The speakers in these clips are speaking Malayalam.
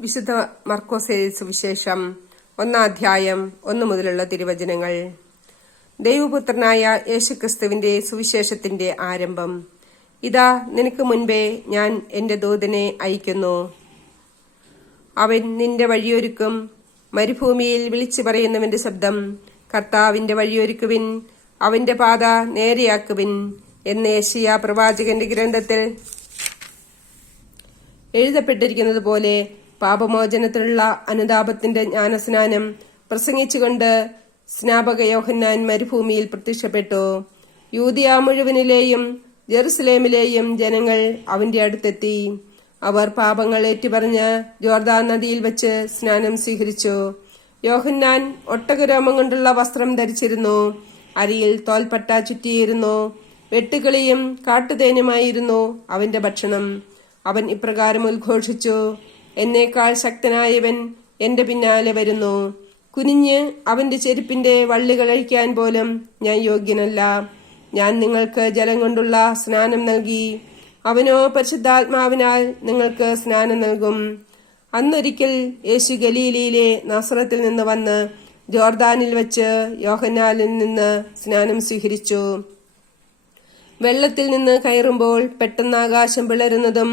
വിശുദ്ധ മർക്കോസ് സുവിശേഷം 1-ാം 1 മുതലുള്ള തിരുവചനങ്ങൾ. ദൈവപുത്രനായ യേശുക്രിസ്തുവിന്റെ സുവിശേഷത്തിന്റെ ആരംഭം. ഇതാ, നിനക്ക് മുൻപേ ഞാൻ എന്റെ ദൂതനെ അയക്കുന്നു. അവൻ നിന്റെ വഴിയൊരുക്കും. മരുഭൂമിയിൽ വിളിച്ചു പറയുന്നവന്റെ ശബ്ദം, കർത്താവിന്റെ വഴിയൊരുക്കുവിൻ, അവന്റെ പാത നേരെയാക്കുവിൻ എന്ന് യെശയ്യാ പ്രവാചകന്റെ ഗ്രന്ഥത്തിൽ എഴുതപ്പെട്ടിരിക്കുന്നത് പോലെ പാപമോചനത്തിനുള്ള അനുതാപത്തിന്റെ ജ്ഞാനസ്നാനം പ്രസംഗിച്ചുകൊണ്ട് സ്നാപക യോഹന്നാൻ മരുഭൂമിയിൽ പ്രത്യക്ഷപ്പെട്ടു. യൂദയ മുഴുവനിലെയും ജെറുസലേമിലെയും ജനങ്ങൾ അവന്റെ അടുത്തെത്തി. അവർ പാപങ്ങൾ ഏറ്റുപറഞ്ഞ് ജോർദാൻ നദിയിൽ വെച്ച് സ്നാനം സ്വീകരിച്ചു. യോഹന്നാൻ ഒട്ടകരോമം കൊണ്ടുള്ള വസ്ത്രം ധരിച്ചിരുന്നു. അരിയിൽ തോൽപ്പട്ട ചുറ്റിയിരുന്നു. വെട്ടുകിളിയും കാട്ടുതേനുമായിരുന്നു അവന്റെ ഭക്ഷണം. അവൻ ഇപ്രകാരം ഉദ്ഘോഷിച്ചു, എന്നേക്കാൾ ശക്തനായവൻ എന്റെ പിന്നാലെ വരുന്നു. കുനിഞ്ഞ് അവന്റെ ചെരുപ്പിന്റെ വള്ളികൾ അഴിക്കാൻ പോലും ഞാൻ യോഗ്യനല്ല. ഞാൻ നിങ്ങൾക്ക് ജലം കൊണ്ടുള്ള സ്നാനം നൽകി, അവനോ പരിശുദ്ധാത്മാവിനാൽ നിങ്ങൾക്ക് സ്നാനം നൽകും. അന്നൊരിക്കൽ യേശു ഗലീലയിലെ നാസറത്തിൽ നിന്ന് വന്ന് ജോർദാനിൽ വെച്ച് യോഹന്നാനിൽ നിന്ന് സ്നാനം സ്വീകരിച്ചു. വെള്ളത്തിൽ നിന്ന് കയറുമ്പോൾ പെട്ടെന്ന് ആകാശം പിളരുന്നതും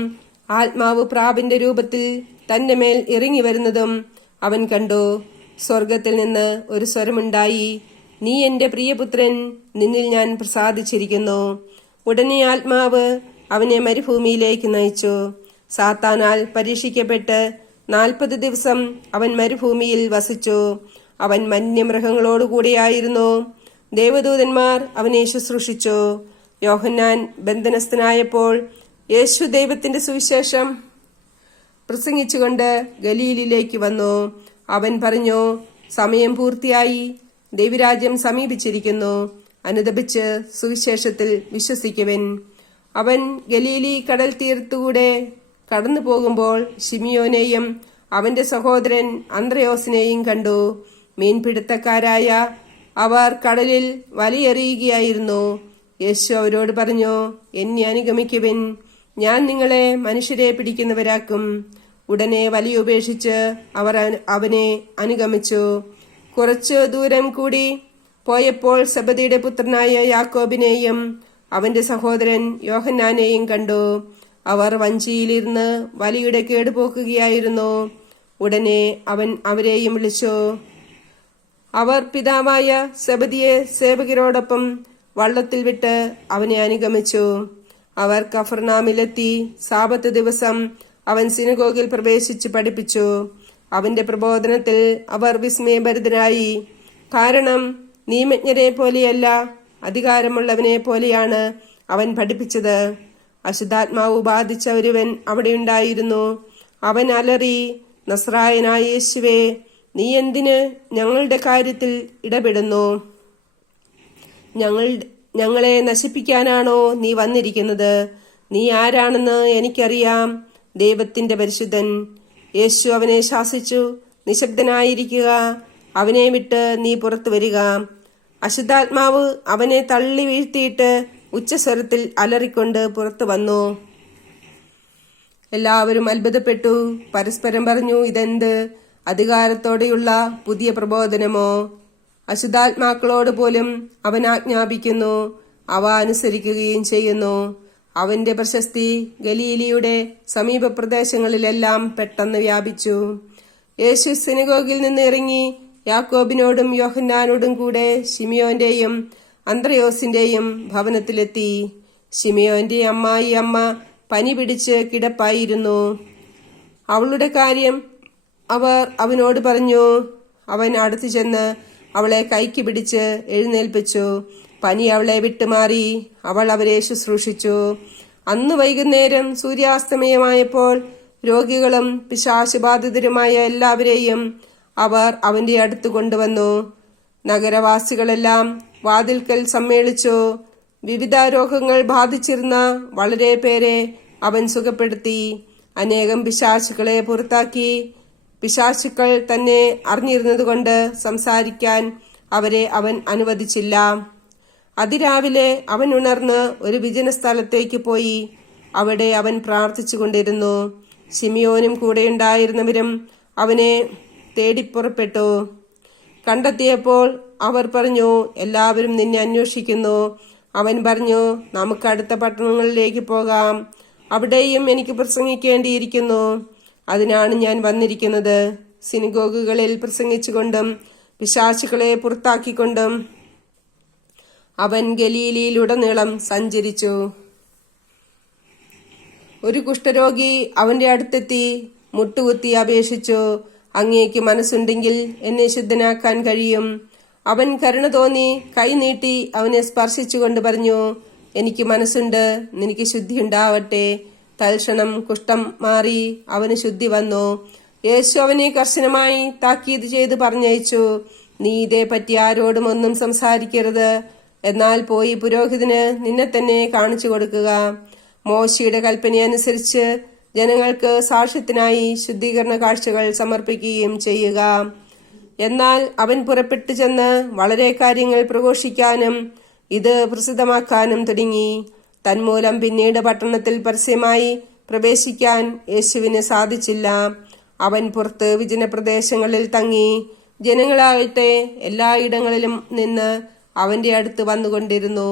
ആത്മാവ് പ്രാവിന്റെ രൂപത്തിൽ തന്റെ മേൽ ഇറങ്ങി വരുന്നതും അവൻ കണ്ടു. സ്വർഗത്തിൽ നിന്ന് ഒരു സ്വരമുണ്ടായി, നീ എന്റെ പ്രിയപുത്രൻ, നിന്നിൽ ഞാൻ പ്രസാദിച്ചിരിക്കുന്നു. ഉടനെ ആത്മാവ് അവനെ മരുഭൂമിയിലേക്ക് നയിച്ചു. സാത്താനാൽ പരീക്ഷിക്കപ്പെട്ട് 40 ദിവസം അവൻ മരുഭൂമിയിൽ വസിച്ചു. അവൻ വന്യമൃഗങ്ങളോടുകൂടിയായിരുന്നു. ദേവദൂതന്മാർ അവനെ ശുശ്രൂഷിച്ചു. യോഹന്നാൻ ബന്ധനസ്ഥനായപ്പോൾ യേശു ദൈവത്തിന്റെ സുവിശേഷം പ്രസംഗിച്ചുകൊണ്ട് ഗലീലിലേക്ക് വന്നു. അവൻ പറഞ്ഞു, സമയം പൂർത്തിയായി, ദൈവരാജ്യം സമീപിച്ചിരിക്കുന്നു. അനുതപിച്ച് സുവിശേഷത്തിൽ വിശ്വസിക്കുവൻ. അവൻ ഗലീലി കടൽ തീരത്തുകൂടെ കടന്നു പോകുമ്പോൾ ശിമിയോനെയും അവന്റെ സഹോദരൻ അന്ത്രയോസിനെയും കണ്ടു. മീൻപിടുത്തക്കാരായ അവർ കടലിൽ വലയെറിയുകയായിരുന്നു. യേശു അവരോട് പറഞ്ഞു, എന്നെ അനുഗമിക്കുവിൻ, ഞാൻ നിങ്ങളെ മനുഷ്യരെ പിടിക്കുന്നവരാക്കും. ഉടനെ വലയുപേക്ഷിച്ച് അവർ അവനെ അനുഗമിച്ചു. കുറച്ചു ദൂരം കൂടി പോയപ്പോൾ സെബദിയുടെ പുത്രനായ യാക്കോബിനെയും അവന്റെ സഹോദരൻ യോഹന്നാനെയും കണ്ടു. അവർ വഞ്ചിയിലിരുന്ന് വലയുടെ കേടുപോക്കുകയായിരുന്നു. ഉടനെ അവൻ അവരെയും വിളിച്ചു. അവർ പിതാവായ സെബദിയെ സേവകരോടൊപ്പം വള്ളത്തിൽ വിട്ട് അവനെ അനുഗമിച്ചു. അവർ കഫർനാമിലെത്തി. സാബത്ത് ദിവസം അവൻ സിനഗോഗിൽ പ്രവേശിച്ച് പഠിപ്പിച്ചു. അവന്റെ പ്രബോധനത്തിൽ അവർ വിസ്മയഭരിതരായി. കാരണം നിയമജ്ഞരെ പോലെയല്ല, അധികാരമുള്ളവനെ പോലെയാണ് അവൻ പഠിപ്പിച്ചത്. അശുദ്ധാത്മാവ് ബാധിച്ച ഒരുവൻ അവിടെയുണ്ടായിരുന്നു. അവൻ അലറി, നസ്രായനായ യേശുവേ, നീ എന്തിന് ഞങ്ങളുടെ കാര്യത്തിൽ ഇടപെടുന്നു? ഞങ്ങളെ നശിപ്പിക്കാനാണോ നീ വന്നിരിക്കുന്നത്? നീ ആരാണെന്ന് എനിക്കറിയാം, ദൈവത്തിന്റെ പരിശുദ്ധൻ. യേശു അവനെ ശാസിച്ചു, നിശബ്ദനായിരിക്കുക, അവനെ വിട്ട് നീ പുറത്തു വരിക. അശുദ്ധാത്മാവ് അവനെ തള്ളി വീഴ്ത്തിയിട്ട് ഉച്ചസ്വരത്തിൽ അലറിക്കൊണ്ട് പുറത്തു വന്നു. എല്ലാവരും അത്ഭുതപ്പെട്ടു. പരസ്പരം പറഞ്ഞു, ഇതെന്ത് അധികാരത്തോടെയുള്ള പുതിയ പ്രബോധനമോ? അശുദ്ധാത്മാക്കളോട് പോലും അവൻ ആജ്ഞാപിക്കുന്നു, അവ അനുസരിക്കുകയും ചെയ്യുന്നു. അവന്റെ പ്രശസ്തി ഗലീലിയുടെ സമീപ പ്രദേശങ്ങളിലെല്ലാം പെട്ടെന്ന് വ്യാപിച്ചു. യേശു സിനഗോഗിൽ നിന്ന് ഇറങ്ങി യാക്കോബിനോടും യോഹന്നാനോടും കൂടെ ശിമിയോന്റെയും അന്ത്രയോസിന്റെയും ഭവനത്തിലെത്തി. ശിമിയോന്റെ അമ്മ പനി പിടിച്ച് കിടപ്പായിരുന്നു. അവളുടെ കാര്യം അവർ അവനോട് പറഞ്ഞു. അവൻ അടുത്തു ചെന്ന് അവളെ കൈക്ക് പിടിച്ച് എഴുന്നേൽപ്പിച്ചു. പനി അവളെ വിട്ടുമാറി. അവൾ അവരെ ശുശ്രൂഷിച്ചു. അന്ന് വൈകുന്നേരം സൂര്യാസ്തമയമായപ്പോൾ രോഗികളും പിശാചുബാധിതരുമായ എല്ലാവരെയും അവർ അവന്റെ അടുത്ത് കൊണ്ടുവന്നു. നഗരവാസികളെല്ലാം വാതിൽക്കൽ സമ്മേളിച്ചു. വിവിധ രോഗങ്ങൾ ബാധിച്ചിരുന്ന വളരെ പേരെ അവൻ സുഖപ്പെടുത്തി. അനേകം പിശാചുക്കളെ പുറത്താക്കി. പിശാചുക്കൾ തന്നെ അറിഞ്ഞിരുന്നതുകൊണ്ട് സംസാരിക്കാൻ അവരെ അവൻ അനുവദിച്ചില്ല. അതിരാവിലെ അവൻ ഉണർന്ന് ഒരു വിജന സ്ഥലത്തേക്ക് പോയി. അവിടെ അവൻ പ്രാർത്ഥിച്ചുകൊണ്ടിരുന്നു. ശിമിയോനും കൂടെയുണ്ടായിരുന്നവരും അവനെ തേടിപ്പുറപ്പെട്ടു. കണ്ടെത്തിയപ്പോൾ അവർ പറഞ്ഞു, എല്ലാവരും നിന്നെ അന്വേഷിക്കുന്നു. അവൻ പറഞ്ഞു, നമുക്ക് അടുത്ത പട്ടണങ്ങളിലേക്ക് പോകാം, അവിടെയും എനിക്ക് പ്രസംഗിക്കേണ്ടിയിരിക്കുന്നു. അതിനാണ് ഞാൻ വന്നിരിക്കുന്നത്. സിനഗോഗുകളിൽ പ്രസംഗിച്ചുകൊണ്ടും പിശാചുക്കളെ പുറത്താക്കിക്കൊണ്ടും അവൻ ഗലീലയിലുടനീളം സഞ്ചരിച്ചു. ഒരു കുഷ്ഠരോഗി അവന്റെ അടുത്തെത്തി മുട്ടുകുത്തി അപേക്ഷിച്ചു, അങ്ങേക്ക് മനസ്സുണ്ടെങ്കിൽ എന്നെ ശുദ്ധനാക്കാൻ കഴിയും. അവൻ കരുണ തോന്നി കൈ നീട്ടി അവനെ സ്പർശിച്ചുകൊണ്ട് പറഞ്ഞു, എനിക്ക് മനസ്സുണ്ട്, നിനക്ക് ശുദ്ധി ഉണ്ടാവട്ടെ. തൽക്ഷണം കുഷ്ഠം മാറി അവന് ശുദ്ധി വന്നു. യേശു അവനെ കർശനമായി താക്കീത് ചെയ്ത് പറഞ്ഞയച്ചു, നീ ഇതേപ്പറ്റി ആരോടും ഒന്നും സംസാരിക്കരുത്. എന്നാൽ പോയി പുരോഹിതന് നിന്നെ തന്നെ കാണിച്ചു കൊടുക്കുക. മോശയുടെ കൽപ്പനയനുസരിച്ച് ജനങ്ങൾക്ക് സാക്ഷ്യത്തിനായി ശുദ്ധീകരണ കാഴ്ചകൾ സമർപ്പിക്കുകയും ചെയ്യുക. എന്നാൽ അവൻ പുറപ്പെട്ടു ചെന്ന് വളരെ കാര്യങ്ങൾ പ്രഘോഷിക്കാനും ഇത് പ്രസിദ്ധമാക്കാനും തുടങ്ങി. തന്മൂലം പിന്നീട് പട്ടണത്തിൽ പരസ്യമായി പ്രവേശിക്കാൻ യേശുവിന് സാധിച്ചില്ല. അവൻ പുറത്ത് വിജനപ്രദേശങ്ങളിൽ തങ്ങി. ജനങ്ങളാകട്ടെ എല്ലായിടങ്ങളിലും നിന്ന് അവന്റെ അടുത്ത് വന്നുകൊണ്ടിരുന്നു.